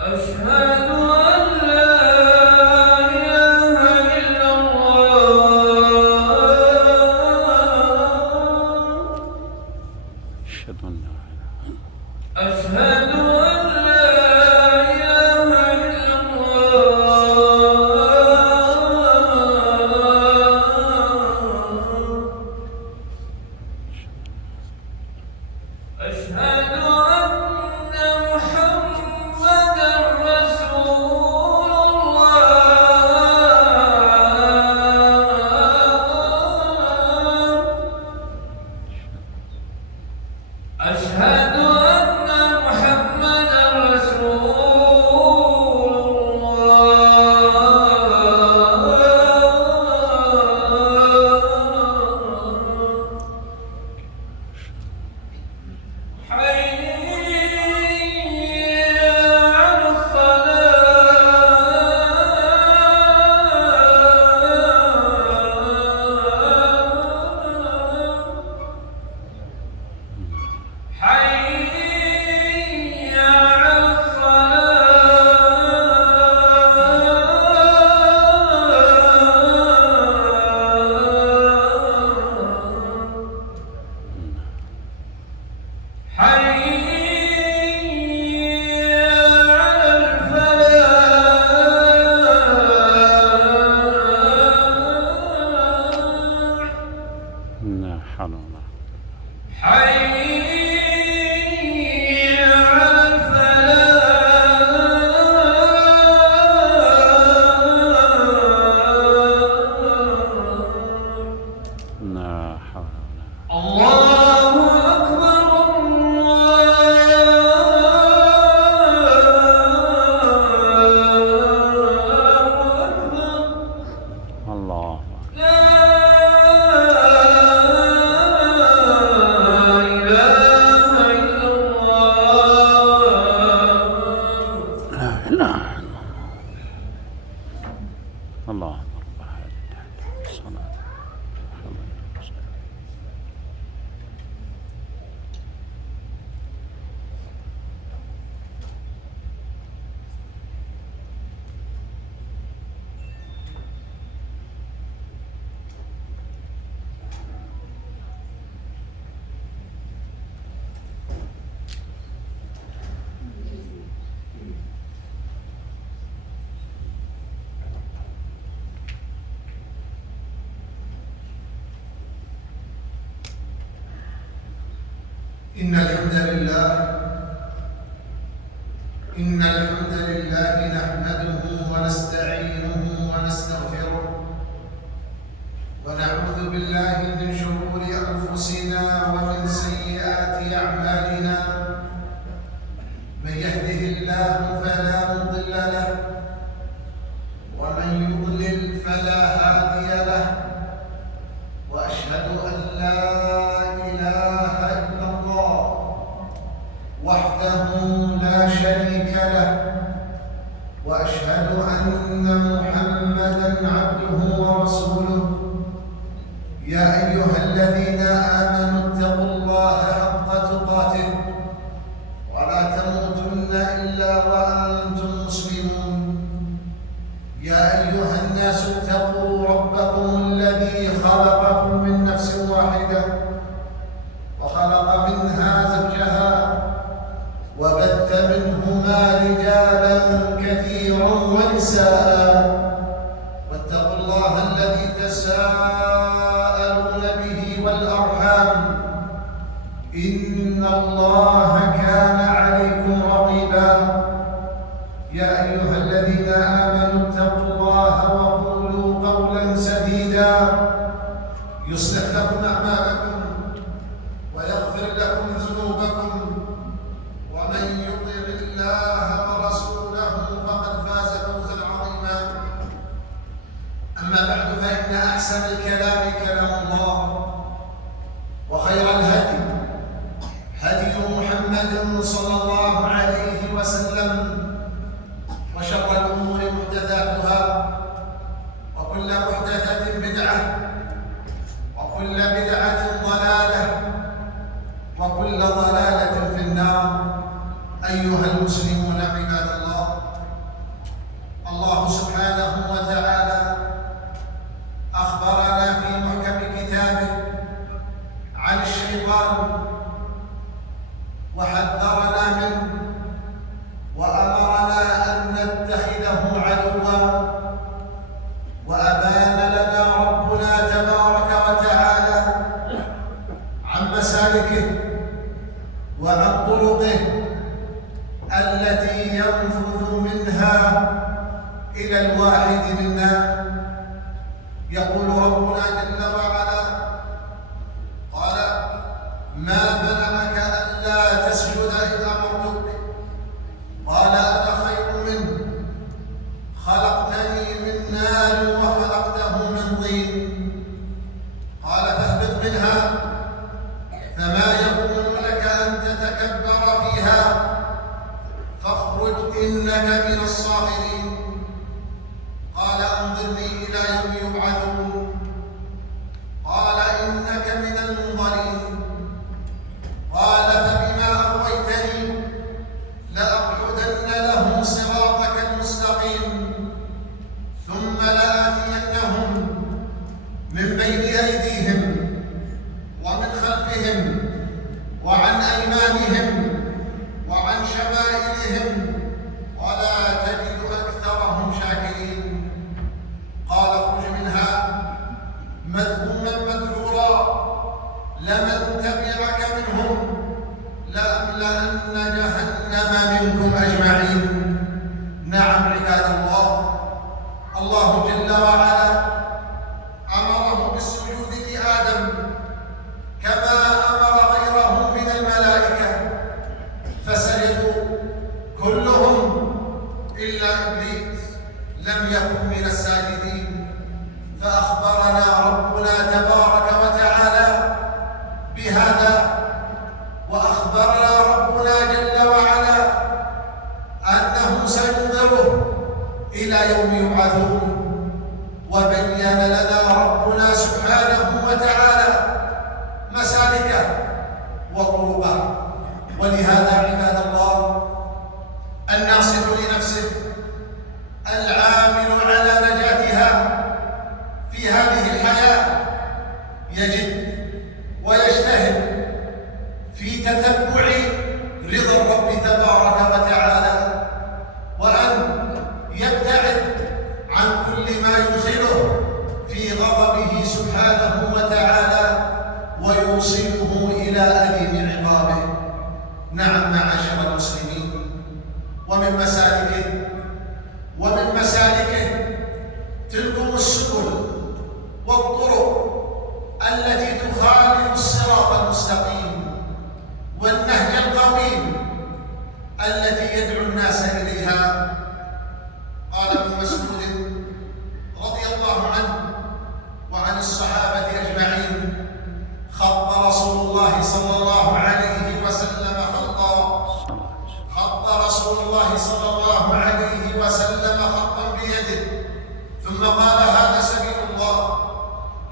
أشهد أن لا إله إلا الله. أشهد أن لا إله أشهد أن لا إله إلا الله. أشهد أن محمدًا رسول الله. أشهد أن محمدًا رسول الله. حي على الصلاة. حي على الصلاة. حي على الفلاح. لا حول ولا حي على الفلاح. لا حول ولا الله أكبر. الله أكبر. الله لا إله إلا الله. لا إله إلا الله. الله أكبر. هذه التحية الصلاة. إن الحمد لله نحمده ونستعينه ونستغفره ونعوذ بالله من شرور أنفسنا ومن سيئات أعمالنا. من يهده الله فلا مضل له ومن يضلل فلا هادي له. وأشهد أن لا إله إلا الله وحده لا شريك له. وأشهد أن محمدًا عبده ورسوله. يا أيها الذين آمنوا اتقوا الله حق تقاته ولا تموتن إلا وأنتم مسلمون. يا أيها الناس اتقوا ربكم الذي خلقكم من نفس واحدة وخلق منها زوجها وبث منهما رجالا كثيرا ونساء. واتقوا الله الذي تساءلون به والأرحام إن الله كان عليكم رقيبا. يا أيها الذين آمنوا اتقوا الله وقولوا قولا سديدا يصلح لكم أعمالكم ويغفر لكم ذنوبكم. ومن يطع الله ورسوله فقد فاز فوزا عظيما. أما بعد فإن أحسن الكلام كلام الله وخير الهدي هدي محمد صلى الله عليه وسلم. وشر الأمور محدثاتها وكل محدثة بدعة وكل بدعة ضلالة وكل ضلالة في النار. أيها المسلمون عباد الله، إلى الواحد منا. يقول ربنا جل وعلا: قال: ما منعك ألا تسجد إذ أمرتك؟ قال: أنا خير منه، خلقتني من نار وخلقته من طين. قال: فاهبط منها، فما يكون لك أن تتكبر فيها، فاخرج إنك من الصاغرين. قال: أنظرني إلى يوم يبعثون. قال: إنك من المنظرين. قال: فبما أغويتني لأقعدن لهم صراطك المستقيم، ثم لآتينهم من بين أيديهم ومن خلفهم وعن أيمانهم وعن شمائلهم، ولا تجد أكثرهم شاكرين. قال: اخرج منها مذءوما مدحورا، لمن تبعك منهم لأملأن جهنم منكم أجمعين. نعم عباد الله، الله جل وعلا أمره بالسجود لآدم كما أمر غيره من الملائكة، فسجدوا كلهم إلا إبليس لم يكن من الساجدين. فأخبرنا ربنا تبارك وتعالى بهذا، وأخبرنا ربنا جل وعلا أنه سينظره إلى يوم يبعثون. وبين لنا ربنا سبحانه وتعالى مسالكه وطرقه. ولهذا عباد الله، الناصح لنفسه العامل على نجاتها في هذه الحياة يجد ويجتهد في تتبع رضا الرب تبارك وتعالى، وأن يبتعد عن كل ما يدخله في غضبه سبحانه وتعالى ويوصله إلى أليم عقابه. نعم معاشر المسلمين، ومن مسالكه تلكم السبل والطرق التي تخالف الصراط المستقيم والنهج القويم التي يدعو الناس إليها. قال ابن مسعود رضي الله عنه وعن الصحابة أجمعين: خط رسول الله صلى الله عليه وسلم خطا بيده، ثم قال: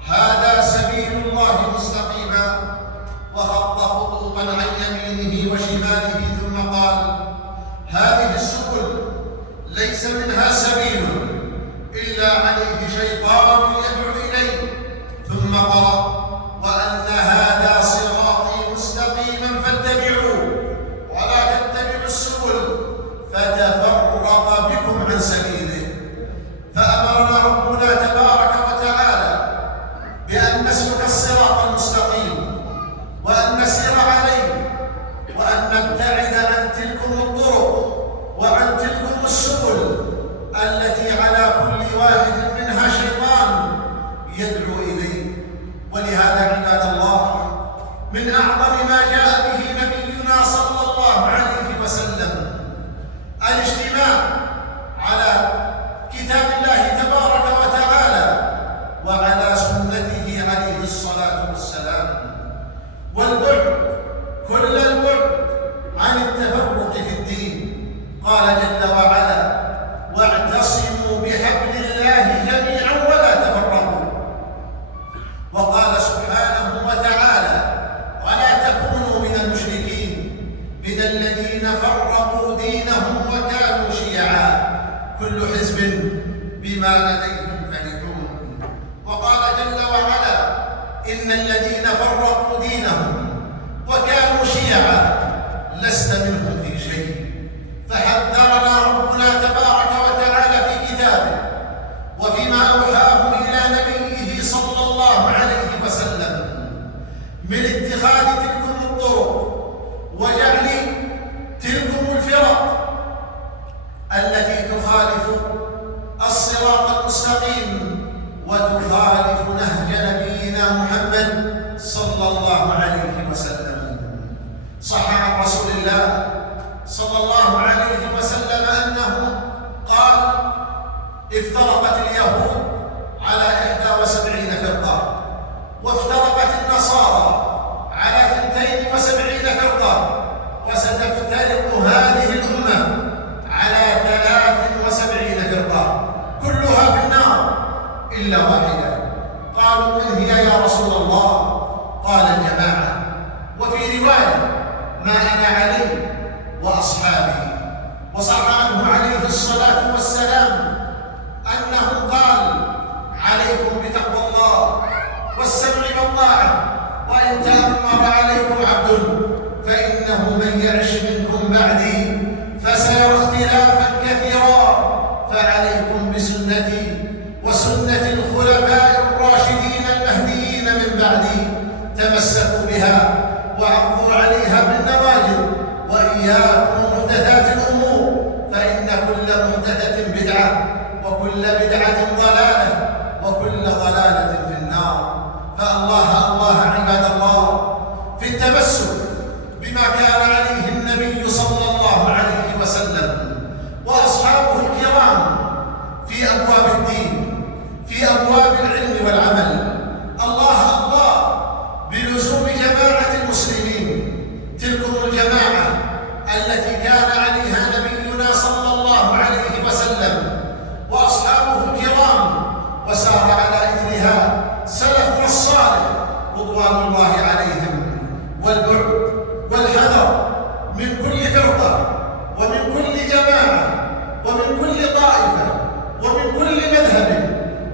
هذا سبيل الله مستقيما، وخط خطوطا عن يمينه وشماله، ثم قال: هذه السبل ليس منها سبيل إلا عليه شيطان يدعو إليه، ثم قرأ: وأن هذا صراطي مستقيما فاتبعوه ولا تتبعوا السبل فتفرق بكم عن سبيله. فأمرنا ربنا تبارك وتعالى بأن نسلك الصراط المستقيم وأن نسير عليه، وأن نبتعد عن تلكم الطرق وعن تلكم السبل التي على كل واحد منها شيطان يدعو إليه. ولهذا عباد الله، من أعظم ما جاء به نبينا صلى الله عليه وسلم الاجتماع على كتاب الله تبارك وتعالى وعلى سنته عليه الصلاة والسلام، والبعد كل البعد عن التفرق في الدين. قال جل وعلا: واعتصموا بحبل الله جميعا ولا تفرقوا. وقال سبحانه وتعالى: ولا تكونوا من المشركين من الذين فرقوا دينهم وكانوا شيعا كل حزب بما لديهم فرحون. وقال جل وعلا: إن الذين فرقوا دينهم وكانوا شيعا لست منهم في شيء. فحذرنا ربنا تبارك وتعالى في كتابه وفيما أوحاه إلى نبيه صلى الله عليه وسلم من اتخاذ تلكم الطرق وجعل تلكم الفرق التي تخالف الصراط الصراط المستقيم وتخالف نهج نبينا محمد صلى الله عليه وسلم. صح عن رسول الله صلى الله عليه وسلم أنه قال: افترقت اليهود على 71 فرقة، وافترقت النصارى على 72 فرقة، وستفترق هذه الأمة على 73 فرقة، كلها في النار إلا واحدة. قالوا: من هي يا رسول الله؟ قال: الجماعة. وفي رواية: ما أنا عليه وأصحابي. وصح عنه عليه الصلاة والسلام أنه قال: عليكم بتقوى الله والسمع والطاعة، وإن تأمر عليكم عبد فإنه من يعش منكم بعدي فسيرى اختلافا كثيرا، فعليكم بسنتي وسنة الخلفاء الراشدين المهديين من بعدي، تمسكوا بها وعضوا عليها بالنواجذ، وإياكم محدثات الأمور، فإن كل محدثة بدعة، وكل بدعة ضلالة، وكل ضلالة في النار. فالله الله عباد الله في التمسك بما كان عليه النبي صلى الله عليه وسلم وأصحابه الكرام في أبواب الدين، في أبواب العلم والعمل. الله الله بلزوم جماعة المسلمين، تلكم الجماعة التي كان عليها نبينا صلى الله عليه وسلم وأصحابه الكرام، وسار على إثرها سلفنا الصالح رضوان الله عليهم. والبعد والحذر من كل فرقة ومن كل جماعة ومن كل طائفة ومن كل مذهب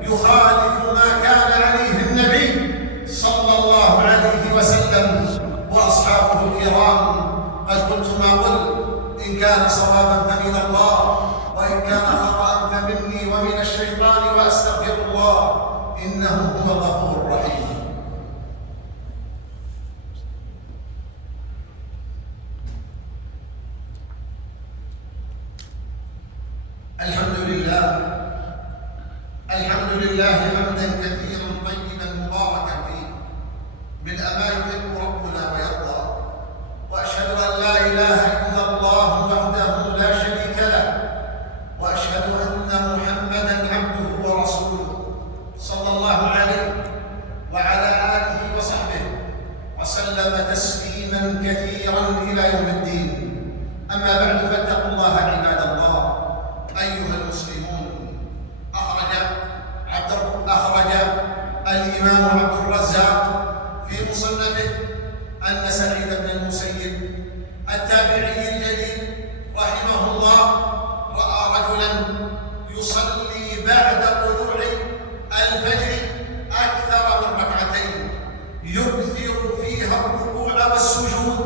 يخالف ما كان عليه النبي صلى الله عليه وسلم وأصحابه الكرام. قد قلت ما قلت، إن كان صوابا فمن الله، وإن كان خطأ فمني ومن الشيطان، وأستغفر الله إنه هو الغفور الرحيم. الحمد لله حمدا كثيرا طيبا مباركا فيه، من ما يحب ربنا ويرضى. وأشهد أن لا إله إلا الله وحده لا شريك له، وأشهد أن محمدا عبده ورسوله صلى الله عليه وعلى آله وصحبه وسلم تسليما كثيرا إلى يوم الدين. أما بعد، فاتقوا الله عباد الله أيها المسلمون. أخرج الإمام عبد الرزاق في مصنفه أن سعيد بن المسيب التابعي الجليل رحمه الله رأى رجلا يصلي بعد طلوع الفجر أكثر من ركعتين، يكثر فيها الركوع والسجود،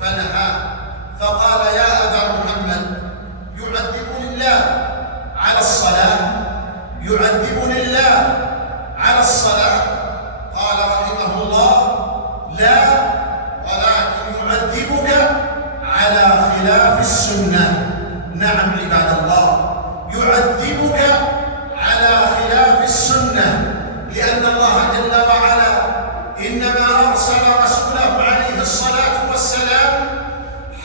فنهاه فقال: يا أبا محمد، يعذبني الله على الصلاة، يعذبني الله على الصلاة. قال رحمه الله: لا، ولكن يعذبك على خلاف السنة. نعم عباد الله، يعذبك على خلاف السنة، لأن الله جل وعلا إنما أرسل رسوله عليه الصلاة والسلام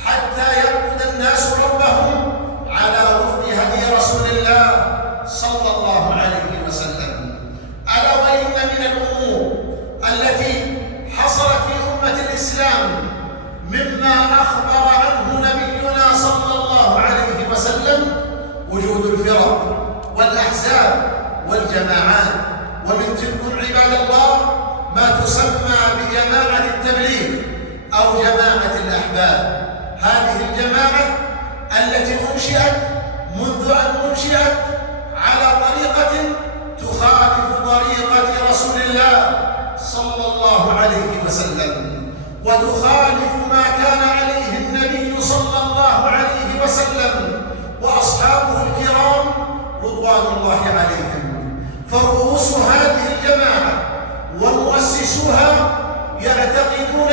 حتى يعبد الناس ربهم على وفق هدي رسول الله صلى الله عليه وسلم. ألا وإن من الأمور التي حصلت في أمة الإسلام مما أخبر عنه نبينا صلى الله عليه وسلم وجود الفرق والأحزاب والجماعات، ومن تلكم عباد الله ما تسمى بجماعة التبليغ أو جماعة الأحباب. هذه الجماعة التي أنشئت منذ أن أنشئت على طريقة تخالف طريقة رسول الله صلى الله عليه وسلم، وتخالف ما كان عليه النبي صلى الله عليه وسلم وأصحابه الكرام رضوان الله عليهم. فرؤوس هذه الجماعة ومؤسسوها يعتقدون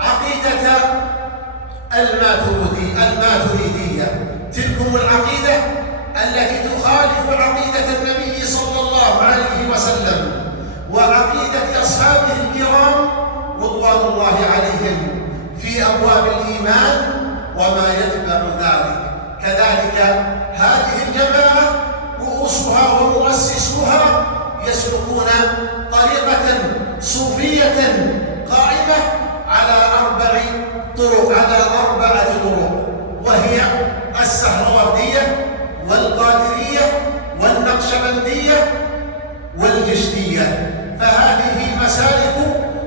عقيدة الماتريدية، تلكم العقيدة التي تخالف عقيدة رضوان الله عليهم في أبواب الإيمان وما يتبع ذلك. كذلك هذه الجماعة رؤوسها ومؤسسوها يسلكون طريقة صوفية قائمة على أربعة طرق، وهي السهروردية والقادرية والنقشبندية والجشتية. فهذه مسالك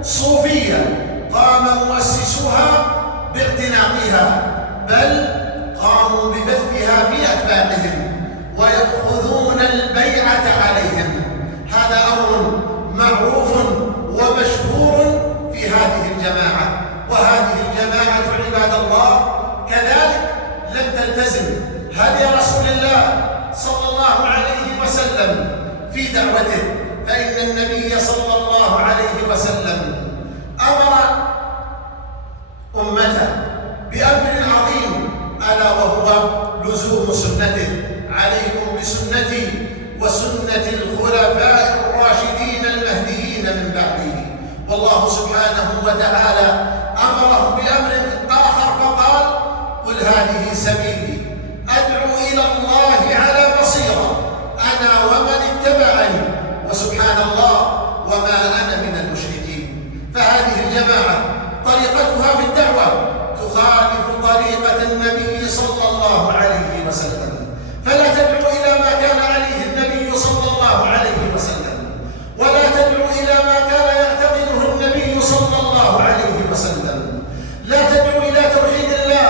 صوفية قام مؤسسوها باقتناقها، بل قاموا ببثها في أتباعهم ويأخذون البيعة عليهم. هذا أمر معروف ومشهور في هذه الجماعة. وهذه الجماعة عباد الله كذلك لم تلتزم هدي رسول الله صلى الله عليه وسلم في دعوته، فإن النبي صلى الله عليه وسلم أمر أمته بأمر عظيم، ألا وهو لزوم سنته. عليكم بسنتي وسنة الخلفاء الراشدين المهديين من بعده. والله سبحانه وتعالى أمره بأمر آخر فقال: قل هذه سبيلي أدعو إلى الله على بصيرة أنا ومن اتبعني وسبحان الله وما أنا من المشركين. فهذه الجماعة طريقتها في الدعوة تخالف طريقة النبي صلى الله عليه وسلم، فلا تدعو إلى ما كان عليه النبي صلى الله عليه وسلم، ولا تدعو إلى ما كان يعتقده النبي صلى الله عليه وسلم، لا تدعو إلى توحيد الله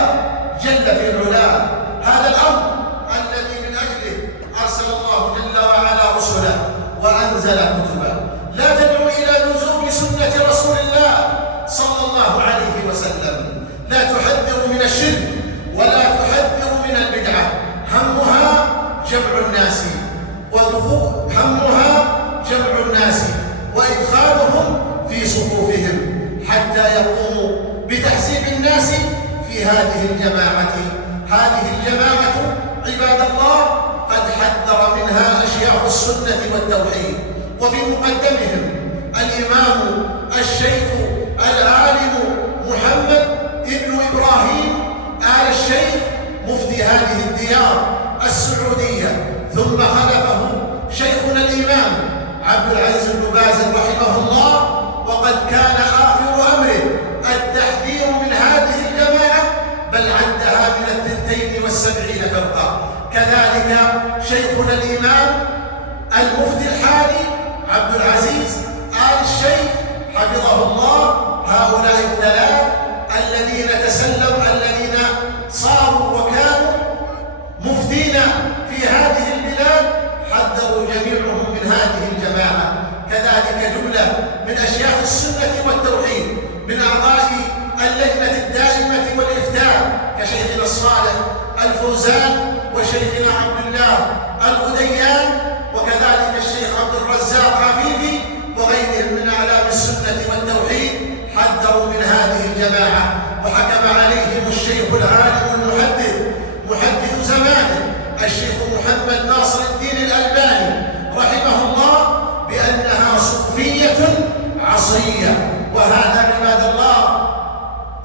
جل في علاه. هذا الأمر الذي من أجله أرسل الله جل وعلا رسله وأنزل كتبه. لا تدعو إلى لزوم سنة رسول الله صلى الله عليه وسلم، لا تحذر من الشرك ولا تحذر من البدعة. همها جمع الناس وإدخالهم في صفوفهم حتى يقوموا بتحزيب الناس في هذه الجماعة. هذه الجماعة عباد الله قد حذر منها أشياخ السنة والتوحيد، وفي مقدمهم الإمام الشيخ العالم محمد ابن إبراهيم آل الشيخ مفتي هذه الديار السعودية، ثم خلفه شيخنا الإمام عبد العزيز بن باز رحمه الله، وقد كان آخر أمره التحذير من هذه الجماعة، بل عدها من 72 فرقة. كذلك شيخنا الإمام المفتي الحالي عبد العزيز آل الشيخ حفظه الله. هؤلاء الثلاث الذين صاروا وكانوا مفتين في هذه البلاد حذروا جميعهم من هذه الجماعة. كذلك جملة من أشياخ السنة والتوحيد من أعضاء اللجنة الدائمة والإفتاء كشيخنا الصالح الفوزان وشيخنا عبد الله الغديان، وكذلك الشيخ عبد الرزاق عفيفي وغيرهم من أعلام السنة والتوحيد حذروا من هذه الجماعة، وحكم عليهم الشيخ العالم محدث زمانه الشيخ محمد ناصر الدين الألباني رحمه الله بأنها صوفية عصرية. وهذا عباد الله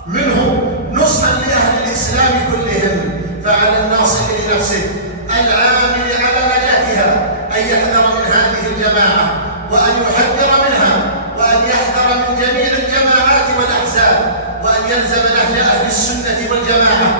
منه نصحا لأهل الإسلام كلهم، فعلى الناصح لنفسه العامل على نجاتها أن يحذر من هذه الجماعة وأن يحذر منها وأن يحذر من جميع الجماعات والأحزاب، وأن يلزم نهج أهل السنة والجماعة،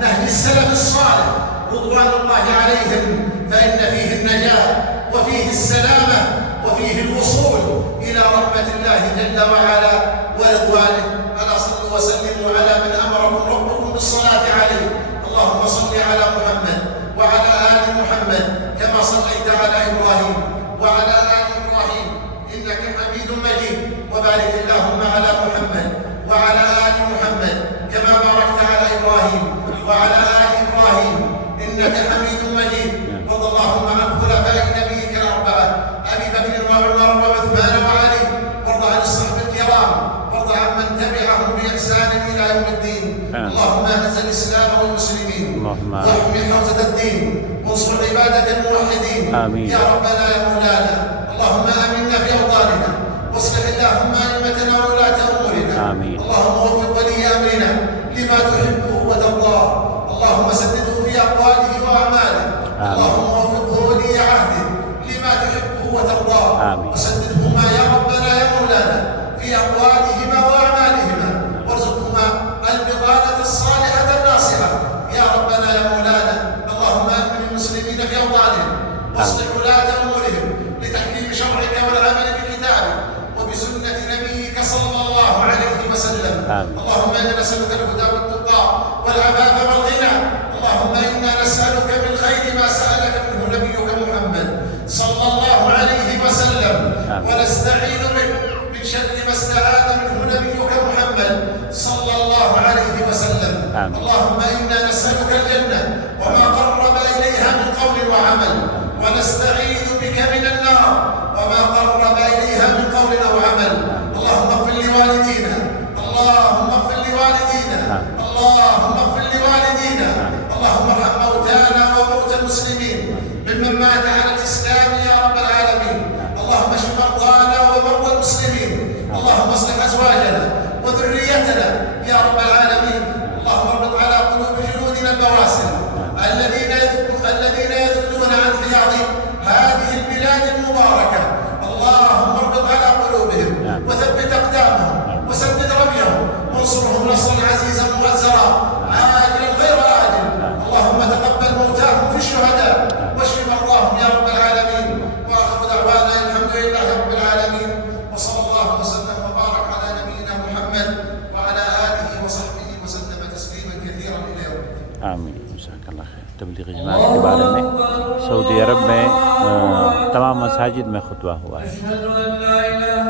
نهج السلف الصالح رضوان الله عليهم، فإن فيه النجاة وفيه السلامة وفيه الوصول إلى رحمة الله جل وعلا ورضوانه. ألا صلوا وسلموا على من أمركم ربكم بالصلاة عليه. اللهم صل على محمد وعلى آل محمد كما صليت على إبراهيم وعلى آل إبراهيم إنك حميد مجيد، وبارك اللهم على محمد وعلى آل محمد كما باركت على إبراهيم وعلى آل إبراهيم إنك حميد مجيد. وارض اللهم عن خلفاء نبيك الأربعة أبي بكر وعمر وعثمان وعلي، وارض عن الصحابة الكرام، وارض عن من تبعهم بإحسان إلى يوم الدين. اللهم أعز الإسلام والمسلمين واحمي حوزة الدين وانصر عبادة الموحدين. آمين. يا ربنا يا مولانا، اللهم آمنا في أوطاننا واصلح اللهم أئمتنا وولاة أمورنا آمين. اللهم وفق ولي أمرنا لما تحبه وترضاه، اللهم سدده في أقواله وأعماله. آمين. اللهم وفقه ولي عهده لما تحبه وترضاه، آمين. وسددهما يا ربنا يا مولانا في أقوالهما وأعمالهما، وارزقهما البطانة الصالحة الناصحة يا ربنا يا مولانا. اللهم أمن المسلمين في أوطانهم واصلح ولاة أمورهم لتحكيم شرعك والعمل بكتابك وبسنة نبيك صلى الله عليه وسلم. آمين. اللهم إنا نسألك الهدى والتقى والعفاف والغنى. اللهم إنا نسألك من خير ما سألك منه نبيك محمد صلى الله عليه وسلم، آمين. ونستعين بك من شر ما استعاذ منه نبيك محمد صلى الله عليه وسلم. آمين. اللهم إنا نسألك الجنة وما قرب إليها من قول وعمل، ونستعيذ بك من النار وما قرب إليها من قول أو عمل. اللهم اغفر لوالدينا، اللهم اغفر لوالدينا، اللهم اغفر لوالدينا. اللهم ارحم موتانا وموتى المسلمين ممن مات على الإسلام يا رب العالمين. اللهم اشف مرضانا ومرضى المسلمين. اللهم اصلح أزواجنا وذريتنا يا رب العالمين. اللهم اربط على قلوب جنودنا البواسل الذين يذبون عن رياض هذه البلاد المباركة. اللهم اربط على قلوبهم وثبت أقدامهم وسدد رميهم وانصرهم نصرا عزيزا مؤزرا عاجلا غير آجل. اللهم تقبل موتاهم في الشهداء واشف مرضاهم يا رب العالمين. وآخر دعوانا الحمد لله رب العالمين، وصلى الله وسلم وبارك على نبينا محمد وعلى آله وصحبه وسلم تسليما كثيرا إلى يوم الدين. आमीन। जज़ाकल्लाह खैर। तबलीगी जमात के बारे में सऊदी अरब में तमाम मसाजिद में खुतबा हुआ है। أشهد أن لا إله